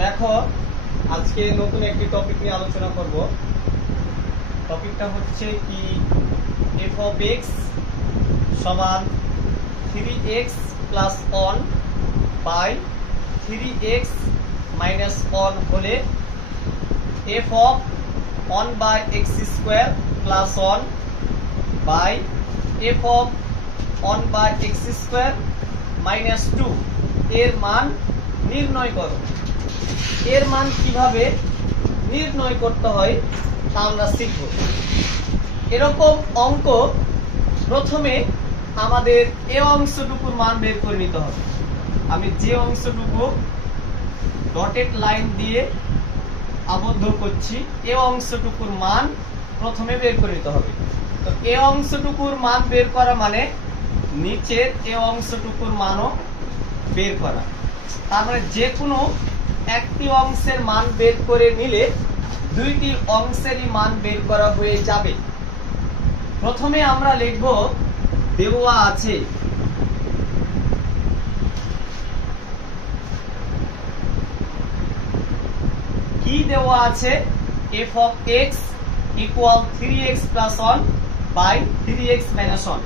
দেখো আজকে নতুন একটি টপিক নিয়ে আলোচনা করব। টপিকটা হচ্ছে কি f of x সমান 3x plus 1 by 3x minus 1 হলে f of 1 by x square plus 1 by f of 1 by x square minus 2 এর মান নির্ণয় করো। এর মান কিভাবে নির্ণয় করতে হয় তা আমরা শিখব। এরকম অঙ্ক প্রথমে আমাদের এ অংশটুকুর মান বের করে নিতে হবে। আমি যে অংশটুকু ডটেড লাইন দিয়ে আবদ্ধ করছি এ অংশটুকুর মান প্রথমে বের করে নিতে হবে। তো এ অংশটুকুর মান বের করা মানে নিচের এ অংশটুকুর মানও বের করা। তার মানে যে কোনো একটি অংশের মান বের করে নিলে দুইটি অংশেরই মান বের করা হয়ে যাবে। প্রথমে আমরা লিখব দেওয়া আছে কি দেওয়া আছে f of x equal 3x plus 1 by 3x minus 1।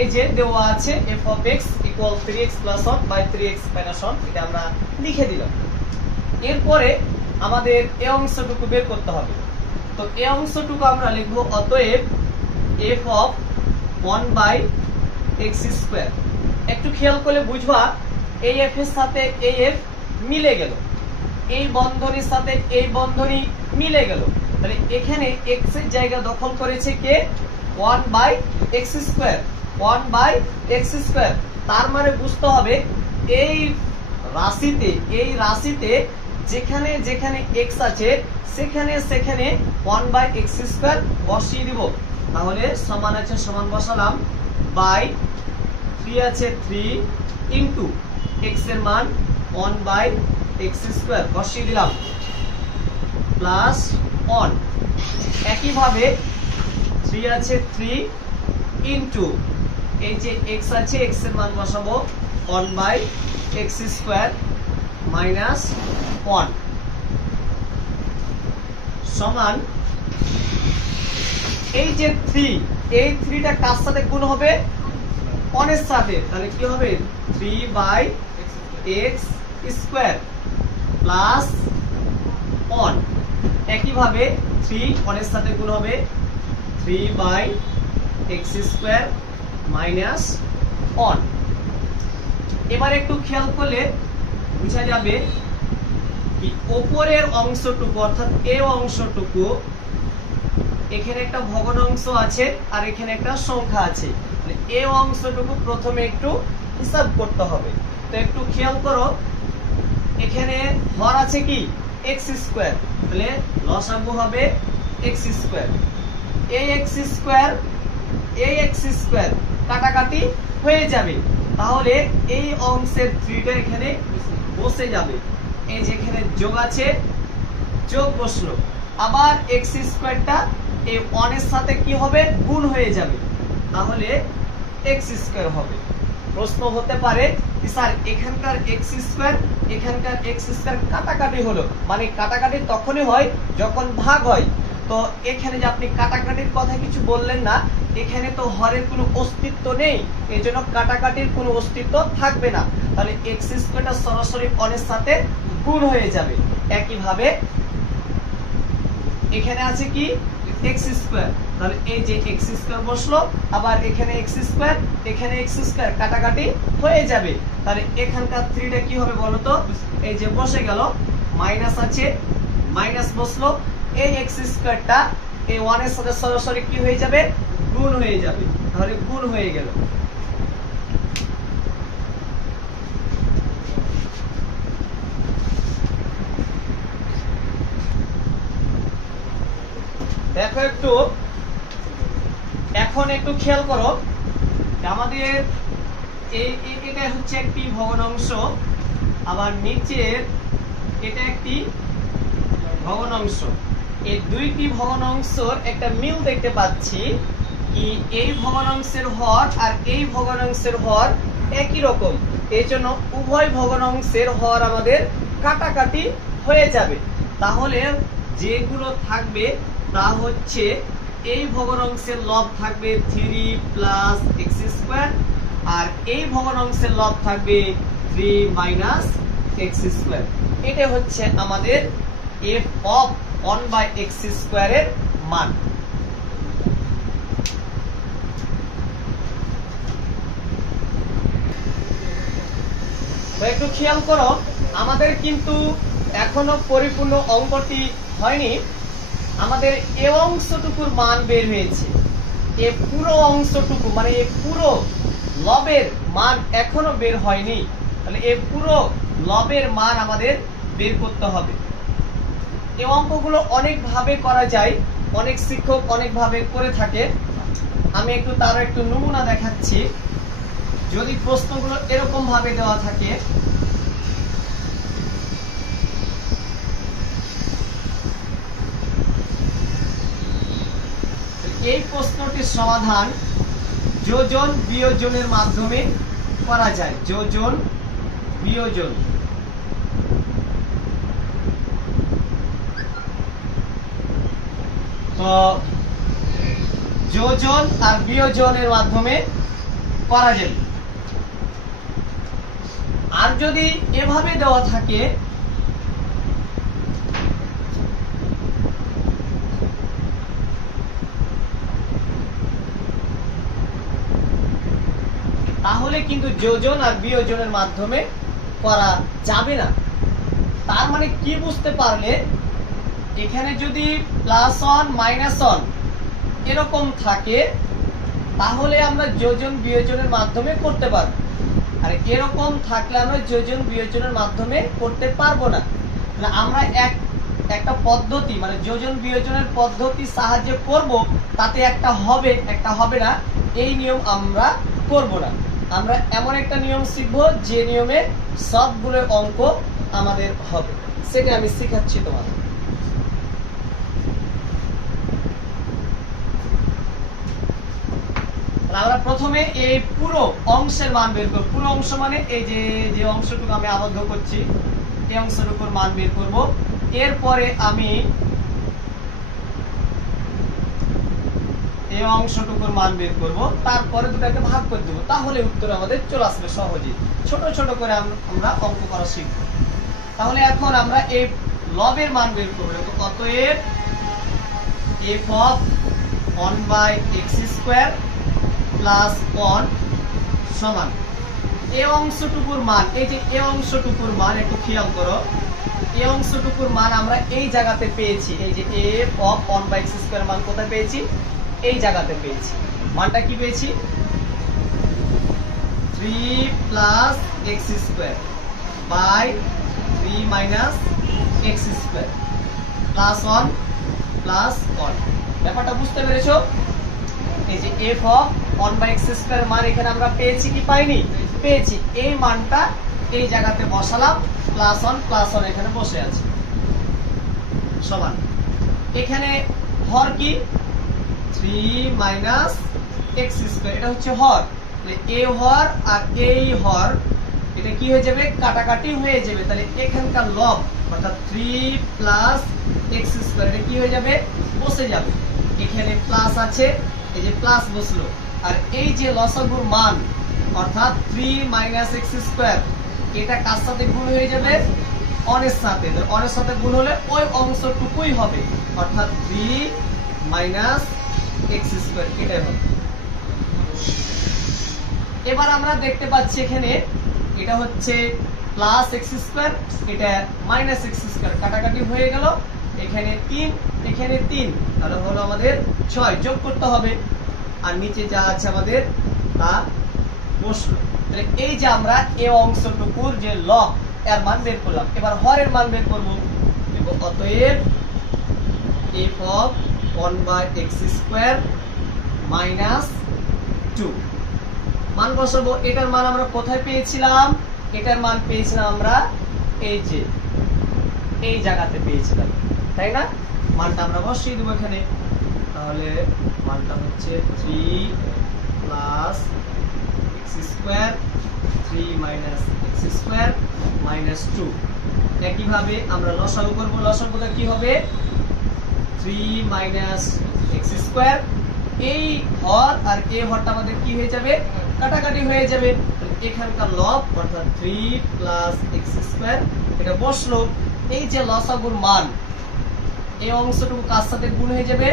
এই যে দেওয়া আছে f of x equal 3x plus 1 by 3x minus 1, এটা আমরা লিখে দিলাম। এরপরে আমাদের এই অংশটুকু বের করতে হবে। তো এই অংশটুকু আমরা লিখব অতএব f of 1 by x square। একটু খেয়াল করে বুঝবা, এই f এর সাথে এই f মিলে গেল, এই বন্ধনীর সাথে এই বন্ধনী মিলে গেল। তাহলে এখানে x এর জায়গা দখল করেছে কে? 1 by x square, 1 by x square। তার মানে বুঝতে হবে এই রাশিতে যেখানে যেখানে x আছে সেখানে সেখানে 1 by x square বসিয়ে দিব। তাহলে সমান আছে সমান বসালাম, বাই 3 আছে 3 ইনটু x এর মান 1 by x square বসিয়ে দিলাম প্লাস 1। একইভাবে 3 আছে 3 ইনটু এই যে x আছে x এর মান বসাবো 1 by x square minus 1 সমান এই যে 3, এই 3টা কার সাথে গুণ হবে? 1 এর সাথে। তাহলে কি হবে? 3 by x square প্লাস 1। একইভাবে 3 1 এর সাথে গুণ হবে 3 by x square minus 1। এবার একটু খেয়াল করলে বোঝা যাবে কি উপরের অংশটুকু অর্থাৎ এই অংশটুকু, এখানে একটা ভগ্নাংশ আছে আর এখানে একটা সংখ্যা আছে। এই অংশটুকু প্রথমে একটু হিসাব করতে হবে। তো একটু খেয়াল করো, এখানে হর আছে কি x স্কয়ার, তাহলে লসাগু হবে x স্কয়ার। এই x স্কয়ার কাটাকাটি হয়ে যাবে, তাহলে এই অংশের 3টা এখানে বসে যাবে। এই যে এখানে যোগ আছে, যোগ বসলো। আবার x স্কয়ারটা এই 1 এর সাথে কি হবে? গুণ হয়ে যাবে, তাহলে x স্কয়ার হবে। প্রশ্ন হতে পারে স্যার এখানকার x স্কয়ার এখানকার x স্কয়ার কাটাকাটি হলো, মানে কাটাকাটি তখনই হয় যখন ভাগ হয়। তো এখানে যে আপনি কাটাকাটির কথা কিছু বললেন না, এখানে তো হরের কোনো অস্তিত্ব নেই, এজন্য কাটাকাটির কোনো অস্তিত্ব থাকবে না। তাহলে x স্কয়ারটা সরাসরি 1 এর সাথে গুণ হয়ে যাবে। একইভাবে এখানে আছে কি x স্কয়ার, তাহলে এই যে x স্কয়ার বসলো, আবার এখানে x স্কয়ার এখানে x স্কয়ার কাটাকাটি হয়ে যাবে। তাহলে এখানকার 3টা কি হবে বলো তো? এই যে বসে গেল, মাইনাস আছে মাইনাস বসলো, এই x স্কয়ারটা এই 1 এর সাথে সরাসরি কি হয়ে যাবে? গুণ হয়ে যাবে। তাহলে গুণ হয়ে গেল। দেখো একটু এখন একটু খেয়াল করো, আমাদের এটা হচ্ছে একটি ভগ্নাংশ, আবার নিচের এটা একটি ভগ্নাংশ। এই দুইটি ভগ্নাংশের একটা মিল দেখতে পাচ্ছি কি এই ভগ্নাংশের হর আর এই ভগ্নাংশের হর একই রকম, এই জন্য উভয় ভগ্নাংশের হর আমাদের কাটাকাটি হয়ে যাবে। তাহলে যেগুলো থাকবে তা হচ্ছে এই ভগ্নাংশের লব থাকবে 3 প্লাস এক্স স্কোয়ার, আর এই ভগ্নাংশের লব থাকবে 3 মাইনাস এক্স স্কোয়ার। এটা হচ্ছে আমাদের এফ অফ 1/x স্কোয়ারের মান। একটু খেয়াল করো, আমাদের কিন্তু এখনো পরিপূর্ণ অঙ্কটি হয়নি। আমাদের এ অংশটুকুর মান বের হয়েছে, এ পুরো অংশটুকু মানে এ পুরো লবের মান এখনো বের হয়নি। তাহলে এ পুরো লবের মান আমাদের বের করতে হবে। এই অঙ্কগুলো অনেক ভাবে করা যায়, অনেক শিক্ষক অনেক ভাবে করে থাকে। আমি তার একটু নমুনা দেখাচ্ছি। যদি প্রশ্নগুলো এরকম ভাবে দেওয়া থাকে, এই প্রশ্নটির সমাধান যোজন বিয়োজনের মাধ্যমে করা যায়। যোজন বিয়োজন, তো যোজন আর বিয়োজনের মাধ্যমে করা যায়। আর যদি এভাবে দেওয়া থাকে, তাহলে কিন্তু যোজন আর বিয়োজনের মাধ্যমে করা যাবে না। তার মানে কি বুঝতে পারলে, এখানে যদি +1 -1 এরকম থাকে তাহলে আমরা যোজন বিয়োজনের মাধ্যমে করতে পারবো, আর এরকম থাকলে আমরা যোজন বিয়োজনের মাধ্যমে করতে পারবো না। আমরা একটা পদ্ধতি মানে যোজন বিয়োজনের পদ্ধতি সাহায্যে করব, তাতে একটা হবে একটা হবে না, এই নিয়ম আমরা করব না। আমরা এমন একটা নিয়ম শিখবো যে নিয়মে সবগুলো অঙ্ক আমাদের হবে, সেটা আমি শিখাচ্ছি তোমাদের। আমরা প্রথমে এই পুরো অংশের মান বের করব। পুরো অংশ মানে এই যে অংশটুকু আমি আবদ্ধ করছি, এই অংশটুকুর মান বের করব। এরপরে আমি এই অংশটুকুর মান বের করব, তারপরে দুটাকে ভাগ করে দেবো, তাহলে উত্তর আমাদের চলে আসবে সহজেই। ছোট ছোট করে আমরা অঙ্ক করা শিখব। তাহলে এখন আমরা এই লবের মান বের করব। অতএব f of 1/x square plus 1 সমান এই অংশটুকুর মান, এই যে এই অংশটুকুর মান একটু খেয়াল করো, এই অংশটুকুর মান আমরা এই জায়গাতে পেয়েছি। এই যে f of 1/x স্কয়ার মান কোথায় পেয়েছি? এই জায়গাতে পেয়েছি। মানটা কি পেয়েছি? 3 plus x square by 3 minus x square plus 1 plus 1। ব্যাপারটা বুঝতে পেরেছো? এই যে f of 1/x স্কয়ার মান এখানে আমরা পেয়েছি কি পাইনি? পেয়েছি। এই মানটা এই জায়গাতে বসালাম, প্লাস 1 এখানে বসে আছে, সমান এখানে হর কি 3 মাইনাস x স্কয়ার, এটা হচ্ছে হর। তাহলে এই হর আর এই হর এটা কি হয়ে যাবে? কাটাকাটি হয়ে যাবে। তাহলে এখানকার লব অর্থাৎ 3 প্লাস x স্কয়ার এটা কি হয়ে যাবে? বসে যাবে। এখানে প্লাস আছে, এই যে প্লাস বসলো, আর এই যে লসাগুর মান অর্থাৎ 3 মাইনাস x স্কয়ার এটা কার সাথে গুণ হয়ে যাবে? অনের সাথে। অনের সাথে গুণ হলে ওই অংশটুকুই হবে, অর্থাৎ 3 মাইনাস x স্কয়ার এটাই হবে। এবার আমরা দেখতে পাচ্ছি এখানে এটা হচ্ছে প্লাস x স্কয়ার, এটা মাইনাস x স্কয়ার, কাটাকাটি হয়ে গেল। এখানে 3 এখানে 3, তাহলে হলো আমাদের 6, যোগ করতে হবে, আর নিচে যা আছে আমাদের তা বসলো। তাহলে এই যে আমরা এই অংশটুকুর যে লব এর মান বের করলাম। এবার হরের মান বের করব। অতএব f of 1/x square minus 2 মান বসাবো। এটার মান আমরা কোথায় পেয়েছিলাম? এটার মান পেয়েছিলাম আমরা এই যে এই জায়গাতে পেয়েছিলাম, তাই না? মানটা আমরা বসিয়ে দেবো এখানে। তাহলে মানটা হচ্ছে 3 plus x square 3 minus x square minus 2। একইভাবে আমরা লসাগু করবো। লসাগুটা কি হবে? 3 মাইনাস এক্স স্কোয়ার, এই হর আর এই হরটা আমাদের কি হয়ে যাবে? কাটাকাটি হয়ে যাবে। এখানকার লব অর্থাৎ 3 প্লাস এক্স স্কোয়ার এটা বসলো। এই যে লসাগুর মান, এই অংশটুকু কার সাথে গুণ হয়ে যাবে?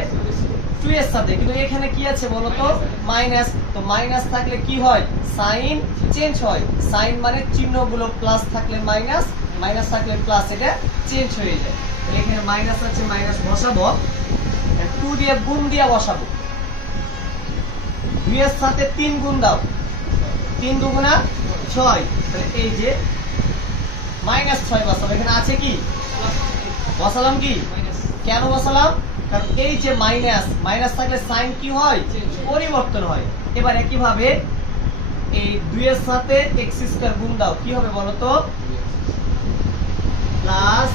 2 এর সাথে। কিন্তু এখানে কি আছে বলতো? মাইনাস। তো মাইনাস থাকলে কি হয়? সাইন চেঞ্জ হয়। সাইন মানে চিহ্নগুলো প্লাস থাকলে মাইনাস, মাইনাস থাকলে প্লাস, এটা চেঞ্জ হয়ে যায়। তাহলে এখানে মাইনাস আছে, মাইনাস বসাবো, 2 দিয়ে গুণ দিয়ে বসাবো। 2 এর সাথে 3 গুণ দাও, 3 দুগুণা 6। তাহলে এই যে মাইনাস 6 বসাবো। এখানে আছে কি? বসালাম কি? কেন বসালাম? কারণ এই যে মাইনাস, মাইনাস থাকলে সাইন কি হয়? পরিবর্তন হয়। এবার একইভাবে এই 2 এর সাথে এক্স স্কয়ার গুণ দাও, কি হবে বলো তো? Plus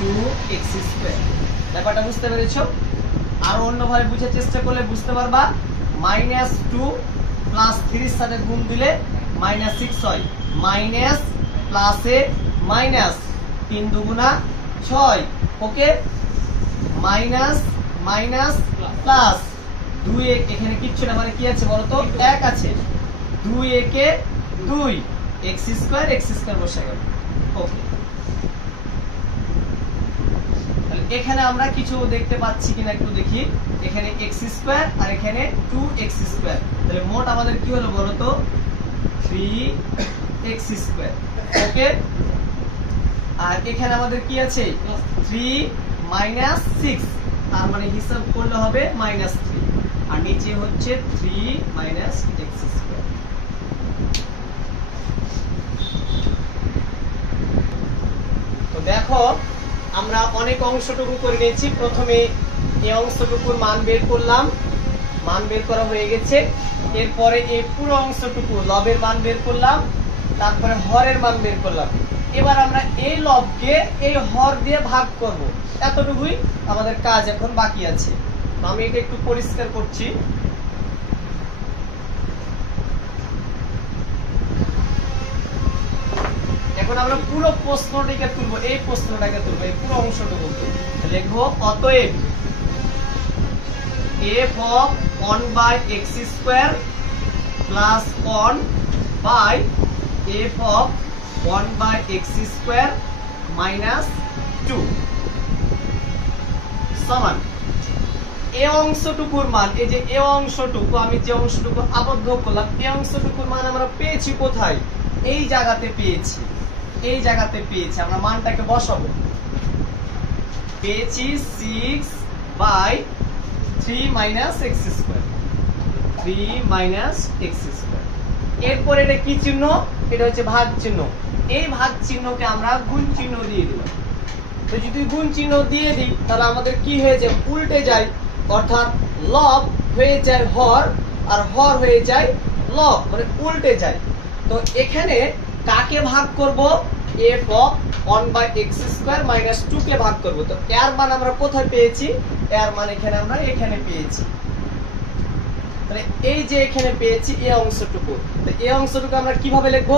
2x square. ব্যাপারটা বুঝতে পেরেছো? আর অন্যভাবে বুঝার চেষ্টা করলে বুঝতে পারবা। মাইনাস 2 প্লাস 3 এর সাথে গুণ দিলে মাইনাস 6 হয়। মাইনাস প্লাসে মাইনাস, 3 দুগুণা 6। ওকে, মাইনাস মাইনাস প্লাস 2 এখানে কিচ্ছু না, মানে কি আছে বলতো? 1 আছে। 2 একে 2, x স্কয়ার বসে গেল। ওকে, তাহলে এখানে আমরা কিছু দেখতে পাচ্ছি কিনা একটু দেখি। এখানে x স্কয়ার আর এখানে 2x স্কয়ার। তাহলে মোট আমাদের কি হলো বলতো? 3x square. ওকে, আর এখানে আমাদের কি আছে? 3 মাইনাস 6, তার মানে হিসাব করলে হবে মাইনাস 3, আর নিচে হচ্ছে 3 মাইনাস x স্কয়ার। তো দেখো আমরা অনেক অংশটুকু করে নিয়েছি। প্রথমে এই অংশটুকুর মান বের করলাম, মান বের করা হয়ে গেছে। এরপরে এই পুরো অংশটুকু লবের মান বের করলাম, তারপরে হরের মান বের করলাম। এবার আমরা এই লবকে এই হর দিয়ে ভাগ করব। এতটুকুই আমাদের কাজ এখন বাকি আছে। আমি এটা একটু পরিষ্কার করছি। এখন আমরা পুরো প্রশ্নটাকে তুলব, এই প্রশ্নটাকে তুলব, এই পুরো অংশটুকু লিখবো। অতএব f of 1 by x square plus 1 by f of 1 by x square minus 2 সমান এই অংশটুকুর মান। এই যে এই অংশটুকু, আমি যে অংশটুকু আবদ্ধ করলাম, এই অংশটুকুর মান আমরা পেয়েছি কোথায়? এই জায়গাতে পেয়েছি, এই জায়গাতে পেয়েছি। আমরা মানটাকে বসাবো। পেয়েছি 6 by 3 minus x square, 3 minus x square. এরপর এটা কি চিহ্ন? এটা হচ্ছে ভাগ চিহ্ন। এই ভাগ চিহ্নকে আমরা গুণ চিহ্ন দিয়ে দিলাম। তো যদি গুণ চিহ্ন দিয়ে দিই তাহলে আমাদের কি হয়ে যায়? উল্টে যায়, অর্থাৎ লব হয়ে যায় হর, আর হর হয়ে যায় লব, মানে উল্টে যায়। তো এখানে কাকে ভাগ করব? f of 1 by x square minus 2 কে ভাগ করব। তো এর মান আমরা কোথায় পেয়েছি? এর মান এখানে আমরা এখানে পেয়েছি। তাহলে এই যে এখানে পেয়েছি এই অংশটুকু, তো এই অংশটুকু আমরা কিভাবে লিখব?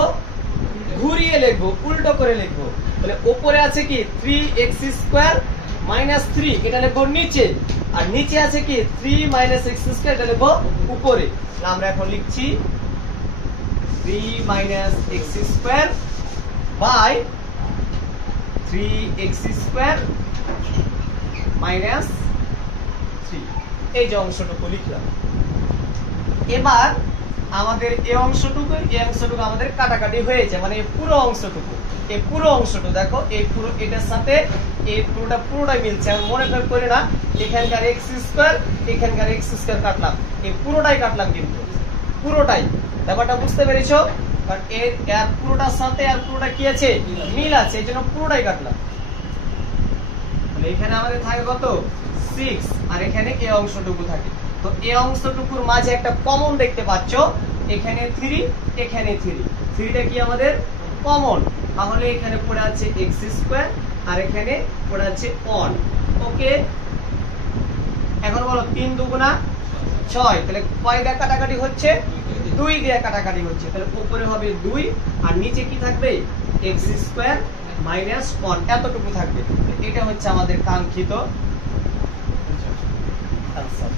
ঘুরিয়ে লিখব, উল্টো করে লিখব। তাহলে উপরে আছে কি 3x square minus 3, এটা লিখব নিচে। আর নিচে আছে কি 3 minus x square, এটা লিখব উপরে। আমরা এখন লিখছি 3 minus x square by 3x square minus 3, এই যে অংশটুকু লিখলাম। এবার আমাদের এই অংশটুকু আমাদের কাটাকাটি হয়েছে, মানে এই পুরো অংশটুকু, এই পুরো অংশটুকু দেখো, এই পুরো এটার সাথে এই পুরোটাই মিলছে। আমি মনে করি না এখানকার x স্কয়ার এখানকার x স্কয়ার কাটলাম, এই পুরোটাই কাটলাম, কিন্তু পুরোটাই। ব্যাপারটা বুঝতে পেরেছো? কারণ এর পুরোটার সাথে আর পুরোটা কি আছে? মিল আছে, এই জন্য পুরোটাই কাটলাম। এখানে আমাদের থাকে কত? 6, আর এখানে এই অংশটুকু থাকে। তো এই অংশটুকুর মাঝে একটা কমন দেখতে পাচ্ছ, এখানে 3 এখানে 3, 3টা কি আমাদের কমন। তাহলে এখানে পড়ে আছে x স্কয়ার আর এখানে পড়ে আছে 1। ওকে, বলো 3 দুগুণা 6, তাহলে কয় দিয়ে কাটাকাটি হচ্ছে 2 দিয়ে কাটাকাটি হচ্ছে, তাহলে উপরে হবে 2 আর নিচে কি থাকবে x² - 1 এতটুকু থাকবে। এটা হচ্ছে আমাদের কাঙ্ক্ষিত আনসার।